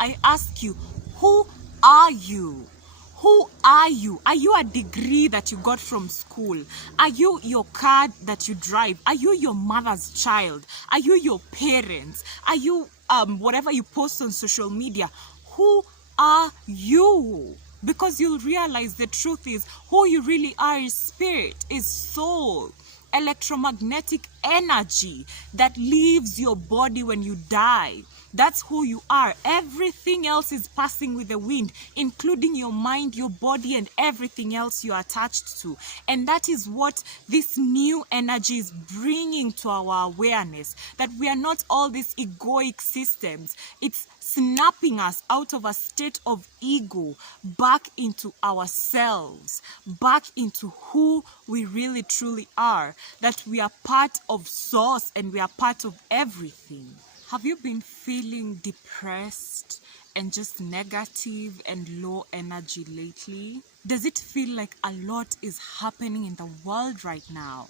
I ask you, who are you? Who are you? Are you a degree that you got from school? Are you your car that you drive? Are you your mother's child? Are you your parents? Are you whatever you post on social media? Who are you? Because you'll realize the truth is who you really are is spirit, is soul, electromagnetic energy that leaves your body when you die. That's who you are. Everything else is passing with the wind, including your mind, your body, and everything else you're attached to. And that is what this new energy is bringing to our awareness, that we are not all these egoic systems. It's snapping us out of a state of ego back into ourselves, back into who we really truly are, that we are part of source and we are part of everything. Have you been feeling depressed and just negative and low energy lately? Does it feel like a lot is happening in the world right now?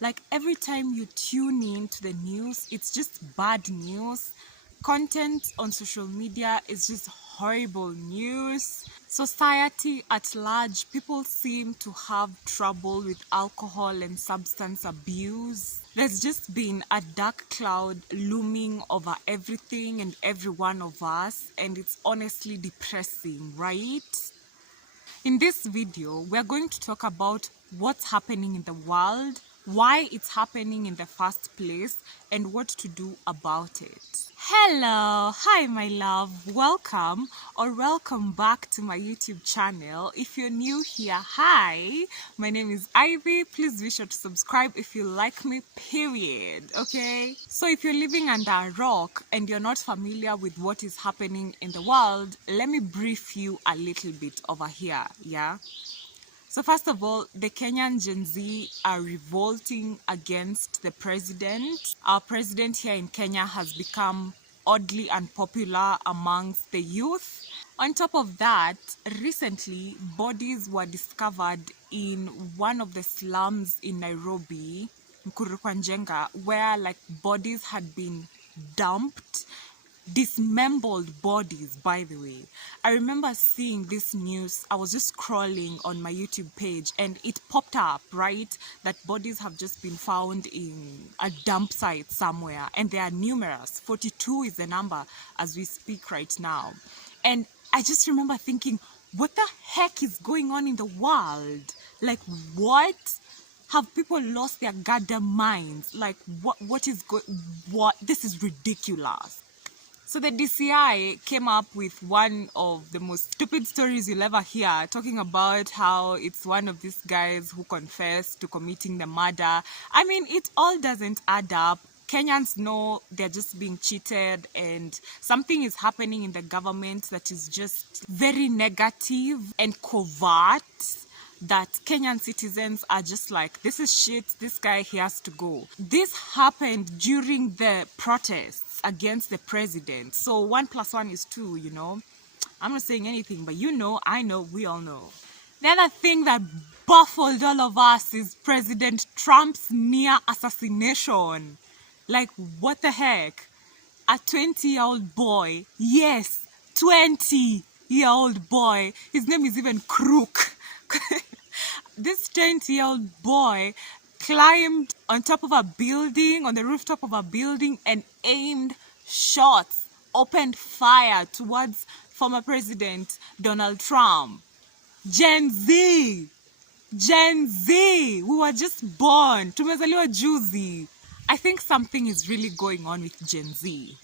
Like every time you tune in to the news, it's just bad news. Content on social media is just horrible news. Society at large, people seem to have trouble with alcohol and substance abuse. There's just been a dark cloud looming over everything and every one of us, and it's honestly depressing, right? In this video, we're going to talk about what's happening in the world, why it's happening in the first place, and what to do about it. Hello, hi my love, welcome or welcome back to my YouTube channel. If you're new here, hi, my name is Ivy. Please be sure to subscribe if you like me, period, okay? So if you're living under a rock and you're not familiar with what is happening in the world, let me brief you a little bit over here, yeah? So first of all, the Kenyan Gen Z are revolting against the president. Our president here in Kenya has become oddly unpopular amongst the youth. On top of that, recently, bodies were discovered in one of the slums in Nairobi, Mukuru, Njenga, where like bodies had been dumped. Dismembered bodies, by the way. I remember seeing this news. I was just scrolling on my YouTube page and it popped up, right, that bodies have just been found in a dump site somewhere, and they are numerous. 42 is the number as we speak right now. And I just remember thinking, what the heck is going on in the world? Like, what? Have people lost their goddamn minds? Like, what is what? This is ridiculous. So the DCI came up with one of the most stupid stories you'll ever hear, talking about how it's one of these guys who confessed to committing the murder. I mean, it all doesn't add up. Kenyans know they're just being cheated, and something is happening in the government that is just very negative and covert, that Kenyan citizens are just like, this is shit, this guy, he has to go. This happened during the protests against the president. So 1 + 1 is 2, you know. I'm not saying anything, but you know, I know, we all know. The other thing that baffled all of us is President Trump's near assassination. Like, what the heck? A 20-year-old boy, yes, 20-year-old boy, his name is even Crook. This 20-year-old boy climbed on top of a building, on the rooftop of a building, and aimed shots, opened fire towards former President Donald Trump. Gen Z! Gen Z! We were just born. Tumezaliwa juzi. I think something is really going on with Gen Z.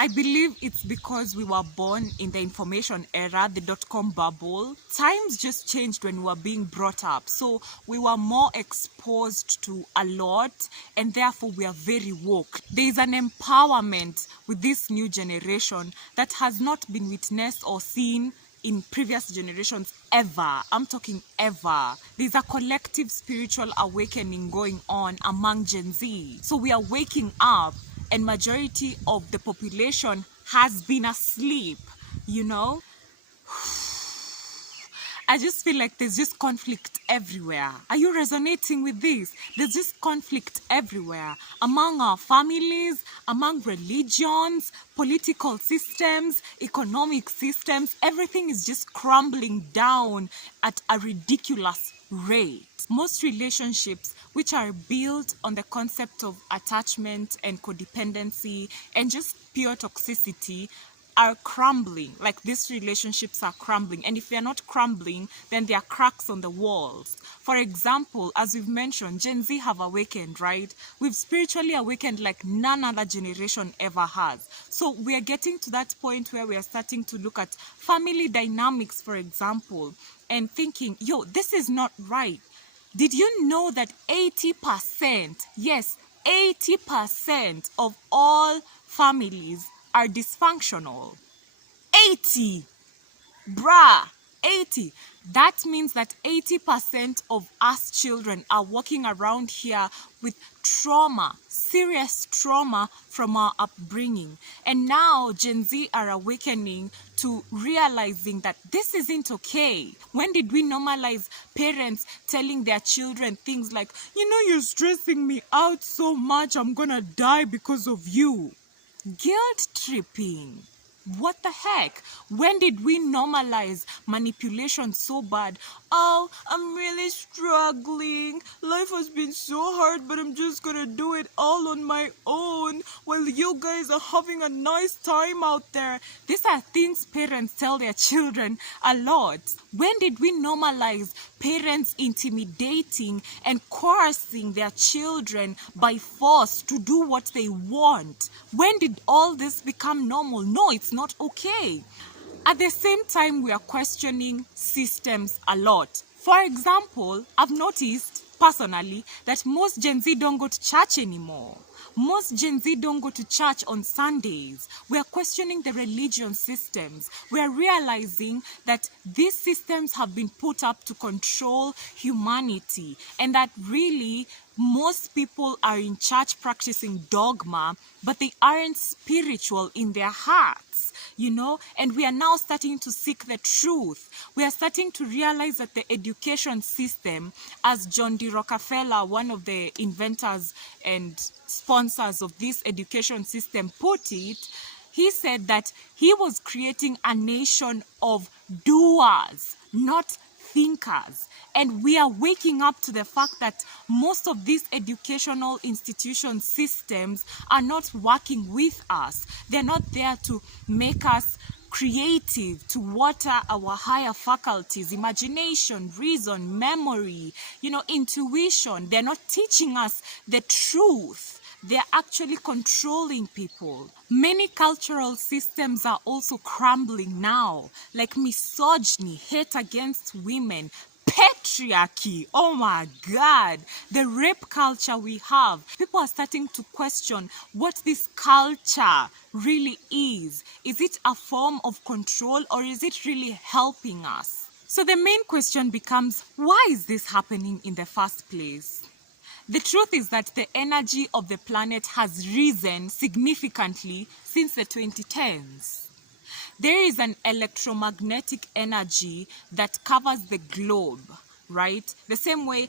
I believe it's because we were born in the information era, the dot-com bubble. Times just changed when we were being brought up. So we were more exposed to a lot, and therefore we are very woke. There is an empowerment with this new generation that has not been witnessed or seen in previous generations ever. I'm talking ever. There's a collective spiritual awakening going on among Gen Z. So we are waking up, and majority of the population has been asleep, you know. I just feel like there's just conflict everywhere. Are you resonating with this? There's just conflict everywhere among our families, among religions, political systems, economic systems. Everything is just crumbling down at a ridiculous rate. Most relationships which are built on the concept of attachment and codependency and just pure toxicity are crumbling. Like, these relationships are crumbling, and if they're not crumbling, then there are cracks on the walls. For example, as we've mentioned, Gen Z have awakened, right? We've spiritually awakened like none other generation ever has. So we are getting to that point where we are starting to look at family dynamics, for example, and thinking, yo, this is not right. Did you know that 80%, yes, 80% of all families are dysfunctional? 80! Bruh! 80! That means that 80% of us children are walking around here with trauma, serious trauma from our upbringing. And now Gen Z are awakening to realizing that this isn't okay. When did we normalize parents telling their children things like, you know, you're stressing me out so much, I'm gonna die because of you? Guilt tripping. What the heck? When did we normalize manipulation so bad? Oh, I'm really struggling. Life has been so hard, but I'm just gonna do it all on my own while you guys are having a nice time out there. These are things parents tell their children a lot. When did we normalize parents intimidating and coercing their children by force to do what they want? When did all this become normal? No, it's not okay. At the same time, we are questioning systems a lot. For example, I've noticed personally that most Gen Z don't go to church anymore. Most Gen Z don't go to church on Sundays. We are questioning the religion systems. We are realizing that these systems have been put up to control humanity, and that really most people are in church practicing dogma, but they aren't spiritual in their hearts, you know? And we are now starting to seek the truth. We are starting to realize that the education system, as John D. Rockefeller, one of the inventors and sponsors of this education system, put it, he said that he was creating a nation of doers, not thinkers. And we are waking up to the fact that most of these educational institution systems are not working with us. They're not there to make us creative, to water our higher faculties, imagination, reason, memory, you know, intuition. They're not teaching us the truth. They're actually controlling people. Many cultural systems are also crumbling now, like misogyny, hate against women, patriarchy. Oh my God, the rape culture we have. People are starting to question what this culture really is. Is it a form of control, or is it really helping us? So the main question becomes, why is this happening in the first place? The truth is that the energy of the planet has risen significantly since the 2010s. There is an electromagnetic energy that covers the globe, right? The same way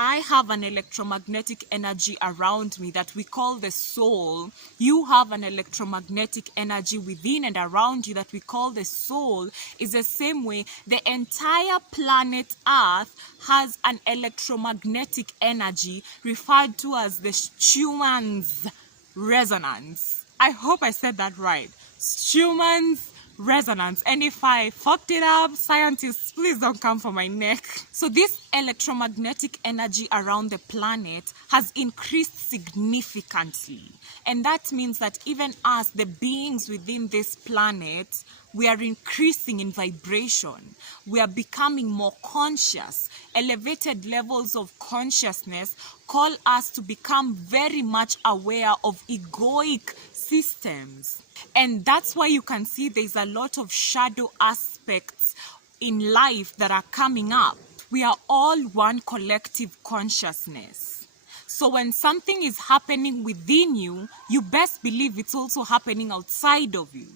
I have an electromagnetic energy around me that we call the soul. You have an electromagnetic energy within and around you that we call the soul. Is the same way the entire planet Earth has an electromagnetic energy referred to as the Schumann's resonance. I hope I said that right. Schumann's resonance. And if I fucked it up, scientists, please don't come for my neck. So this electromagnetic energy around the planet has increased significantly. And that means that even us, the beings within this planet, we are increasing in vibration. We are becoming more conscious. Elevated levels of consciousness call us to become very much aware of egoic systems. And that's why you can see there's a lot of shadow aspects in life that are coming up. We are all one collective consciousness. So when something is happening within you, you best believe it's also happening outside of you.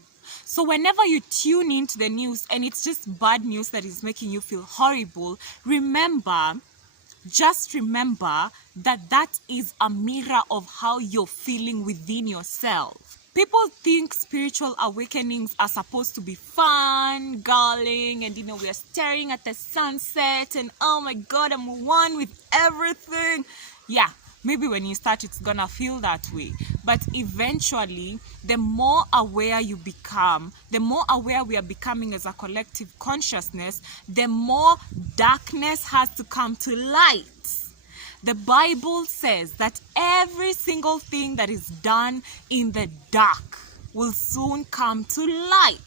So whenever you tune into the news and it's just bad news that is making you feel horrible, just remember that that is a mirror of how you're feeling within yourself. People think spiritual awakenings are supposed to be fun, galling, and we are staring at the sunset and oh my God, I'm one with everything. Yeah, maybe when you start, it's gonna feel that way. But eventually, the more aware you become, the more aware we are becoming as a collective consciousness, the more darkness has to come to light. The Bible says that every single thing that is done in the dark will soon come to light.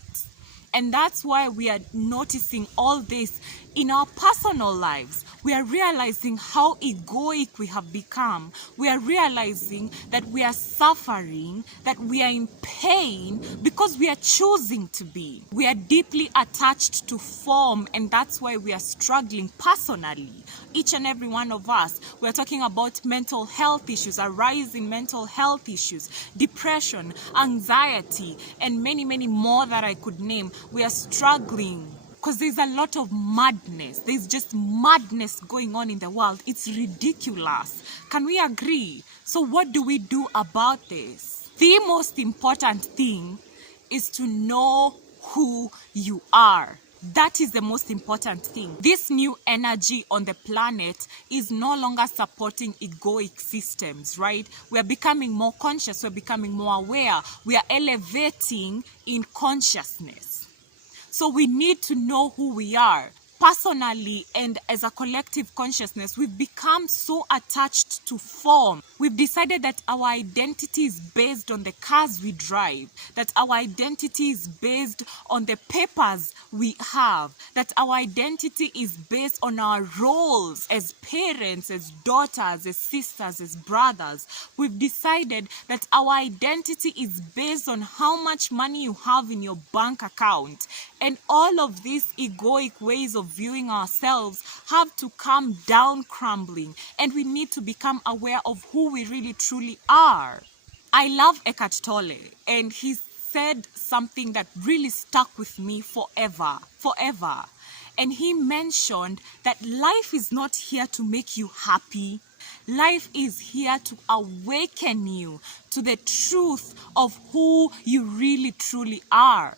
And that's why we are noticing all this in our personal lives. We are realizing how egoic we have become. We are realizing that we are suffering, that we are in pain because we are choosing to be. We are deeply attached to form, and that's why we are struggling personally. Each and every one of us. We're talking about mental health issues, a rise in mental health issues, depression, anxiety, and many, many more that I could name. We are struggling because there's a lot of madness. There's just madness going on in the world. It's ridiculous. Can we agree? So what do we do about this? The most important thing is to know who you are. That is the most important thing. This new energy on the planet is no longer supporting egoic systems, right? We are becoming more conscious. We're becoming more aware. We are elevating in consciousness. So we need to know who we are. Personally and as a collective consciousness, we've become so attached to form. We've decided that our identity is based on the cars we drive, that our identity is based on the papers we have, that our identity is based on our roles as parents, as daughters, as sisters, as brothers. We've decided that our identity is based on how much money you have in your bank account. And all of these egoic ways of viewing ourselves have to come down crumbling, and we need to become aware of who we really truly are. I love Eckhart Tolle, and he said something that really stuck with me forever. And he mentioned that life is not here to make you happy. Life is here to awaken you to the truth of who you really truly are.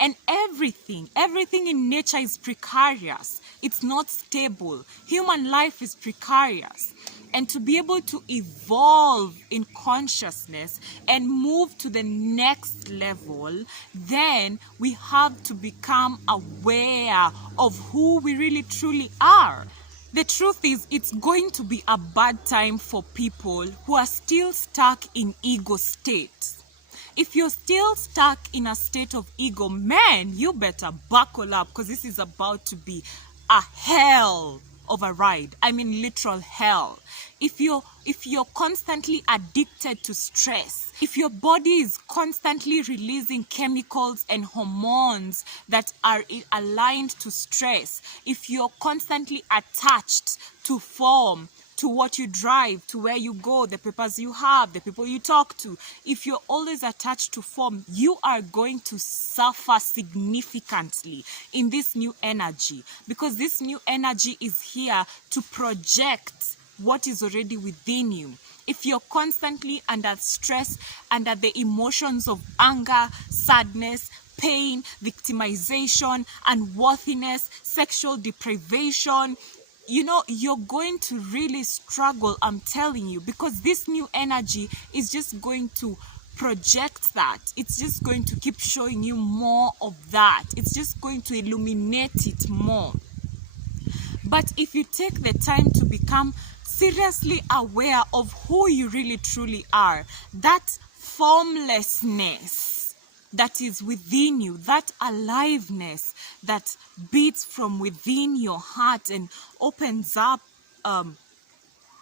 And everything in nature is precarious. It's not stable. Human life is precarious. And to be able to evolve in consciousness and move to the next level, then we have to become aware of who we really truly are. The truth is, it's going to be a bad time for people who are still stuck in ego state. If you're still stuck in a state of ego, man, you better buckle up, because this is about to be a hell of a ride. I mean, literal hell. If you're constantly addicted to stress, if your body is constantly releasing chemicals and hormones that are aligned to stress, if you're constantly attached to form, to what you drive, to where you go, the papers you have, the people you talk to. If you're always attached to form, you are going to suffer significantly in this new energy, because this new energy is here to project what is already within you. If you're constantly under stress, under the emotions of anger, sadness, pain, victimization, unworthiness, sexual deprivation, you're going to really struggle, I'm telling you, because this new energy is just going to project that. It's just going to keep showing you more of that. It's just going to illuminate it more. But if you take the time to become seriously aware of who you really truly are, that formlessness that is within you, that aliveness that beats from within your heart and opens up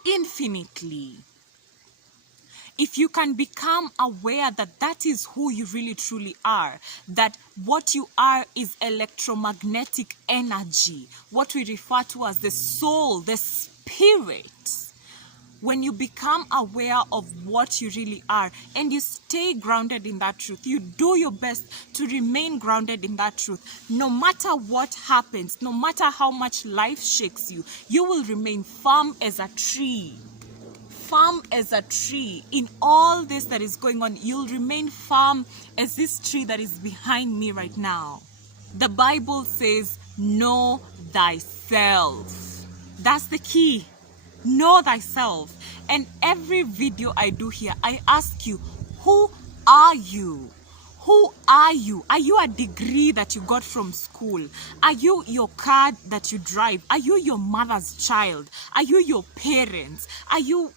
infinitely. If you can become aware that that is who you really truly are, that what you are is electromagnetic energy, what we refer to as the soul, the spirit. when you become aware of what you really are and you stay grounded in that truth, you do your best to remain grounded in that truth. No matter what happens, no matter how much life shakes you, you will remain firm as a tree. Firm as a tree. In all this that is going on, you'll remain firm as this tree that is behind me right now. The Bible says, know thyself. That's the key. Know thyself. And every video I do here, I ask you, who are you? Who are you? Are you a degree that you got from school? Are you your car that you drive? Are you your mother's child? Are you your parents? Are you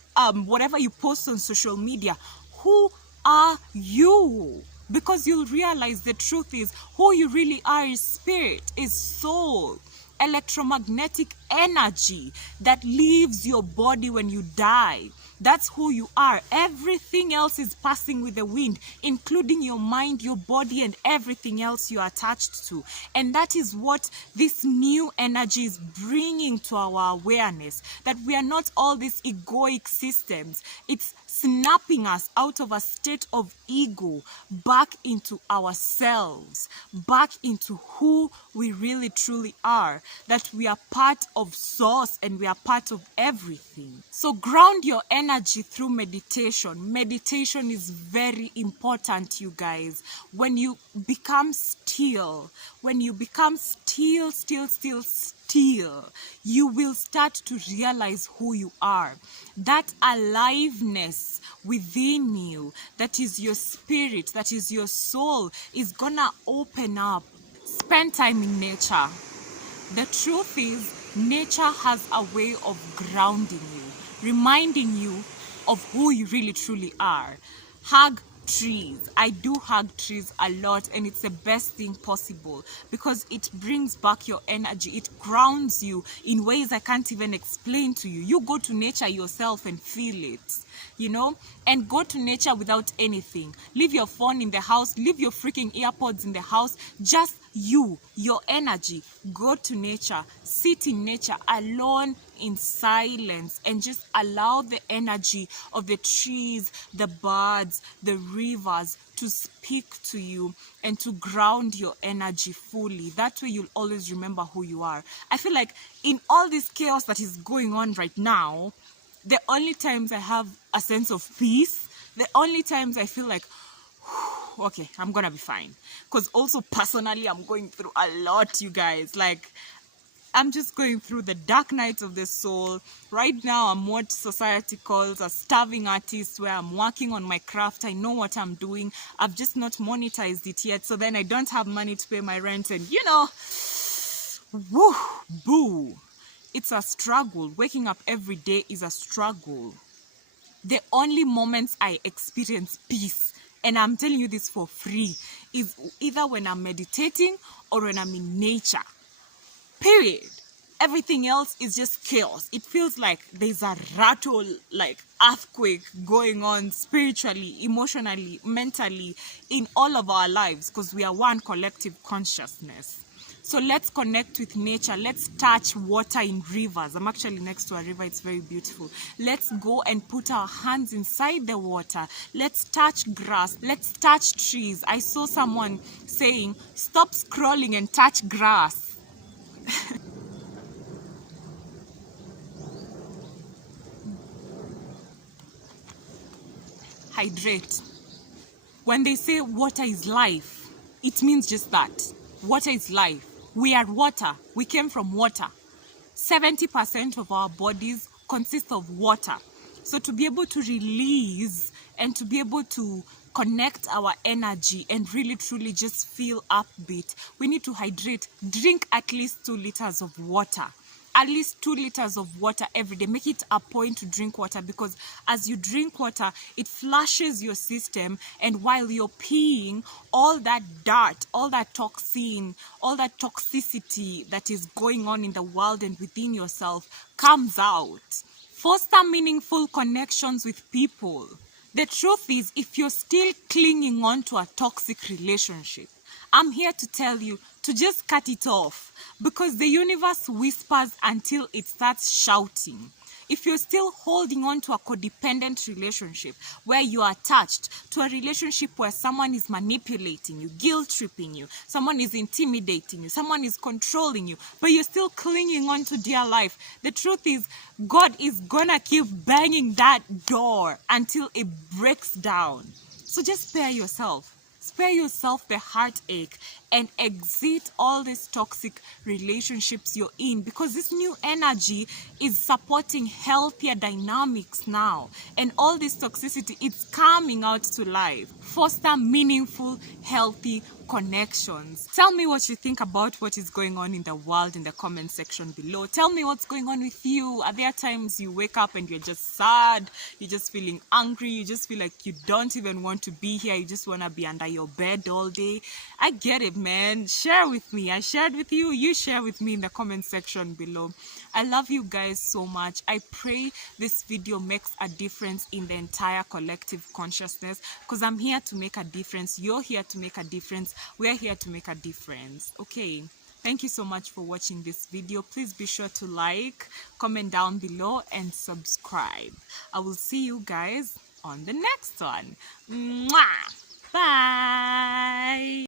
whatever you post on social media? Who are you? Because you'll realize the truth is who you really are is spirit, is soul, electromagnetic energy that leaves your body when you die. That's who you are. Everything else is passing with the wind, including your mind, your body, and everything else you are attached to. And that is what this new energy is bringing to our awareness, that we are not all these egoic systems. It's snapping us out of a state of ego back into ourselves, back into who we really truly are, that we are part of source and we are part of everything. So ground your energy through meditation. Meditation is very important, you guys. When you become still, still, you will start to realize who you are. That aliveness within you, that is your spirit, that is your soul, is gonna open up. Spend time in nature. The truth is, nature has a way of grounding you, reminding you of who you really truly are. Hug trees. I do hug trees a lot, and it's the best thing possible because it brings back your energy. It grounds you in ways I can't even explain to you. You go to nature yourself and feel it, you know, and go to nature without anything. Leave your phone in the house, leave your freaking earpods in the house, just you, your energy. Go to nature, sit in nature alone in silence, and just allow the energy of the trees, the birds, the rivers to speak to you and to ground your energy fully. That way you'll always remember who you are. I feel like in all this chaos that is going on right now, the only times I have a sense of peace, the only times I feel like, okay, I'm gonna be fine. Because also personally, I'm going through a lot, you guys. Like, I'm just going through the dark nights of the soul. Right now, I'm what society calls a starving artist, where I'm working on my craft. I know what I'm doing. I've just not monetized it yet. So then I don't have money to pay my rent. And, you know, woo, boo. It's a struggle. Waking up every day is a struggle. The only moments I experience peace, and I'm telling you this for free, is either when I'm meditating or when I'm in nature. Period. Everything else is just chaos. It feels like there's a rattle, like earthquake going on spiritually, emotionally, mentally, in all of our lives, because we are one collective consciousness. So let's connect with nature. Let's touch water in rivers. I'm actually next to a river. It's very beautiful. Let's go and put our hands inside the water. Let's touch grass. Let's touch trees. I saw someone saying, stop scrolling and touch grass. Hydrate. When they say water is life, it means just that. Water is life. We are water. We came from water. 70% of our bodies consist of water. So to be able to release and to be able to connect our energy and really truly just feel upbeat, we need to hydrate. Drink at least 2 liters of water. At least 2 liters of water every day. Make it a point to drink water, because as you drink water, it flushes your system, and while you're peeing, all that dirt, all that toxin, all that toxicity that is going on in the world and within yourself comes out. Foster meaningful connections with people. The truth is, if you're still clinging on to a toxic relationship, I'm here to tell you to just cut it off, because the universe whispers until it starts shouting. if you're still holding on to a codependent relationship where you are attached to a relationship where someone is manipulating you, guilt tripping you, someone is intimidating you, someone is controlling you, but you're still clinging on to dear life, the truth is God is gonna keep banging that door until it breaks down. So just spare yourself. Spare yourself the heartache and exit all these toxic relationships you're in, because this new energy is supporting healthier dynamics now, and all this toxicity, it's coming out to life. Foster meaningful, healthy connections. Tell me what you think about what is going on in the world in the comment section below. Tell me what's going on with you. Are there times you wake up and you're just sad, you're just feeling angry, you just feel like you don't even want to be here, you just want to be under your bed all day? I get it, man. Share with me. I shared with you, you share with me in the comment section below. I love you guys so much. I pray this video makes a difference in the entire collective consciousness, because I'm here to make a difference. You're here to make a difference. We're here to make a difference. Okay. Thank you so much for watching this video. Please be sure to like, comment down below, and subscribe. I will see you guys on the next one. Mwah! Bye.